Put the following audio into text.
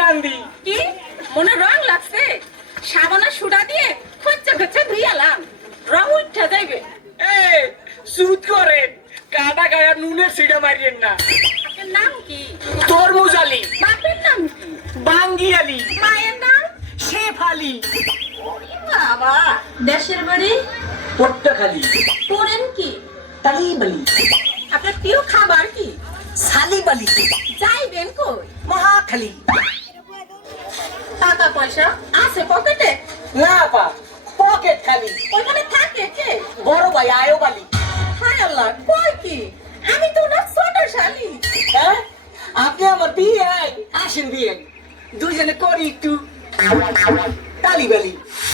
কান্দি কি মনে রং লাগছে সাবানা সুডা দিয়ে খচ্চা খচ্চা ধুইয়ালাম রং উঠা যাইবে এ সুদ করেন কাটা গায়া নুনের সিডা মারিয়েন না আপনার নাম কি তরমুজ আলী বাপের নাম কি বাঙ্গি আলী মায়ের নাম শেফ আলী ওরে বাবা দেশের বাড়ি পট্টখালি পড়েন কি তালিবালি আপনার প্রিয় খাবার কি সালিবালি যাইবেন কই মহাখালী টাকা পয়সা আছে পকেটে না পা পকেট খালি ওইখানে থাকে কে বড় ভাই আয়ো বালি হায় আল্লাহ কই কি আমি তো না ছোট শালি হ্যাঁ আপনি আমার বিয়ে আসেন বিয়ে দুজনে করি একটু তালিবালি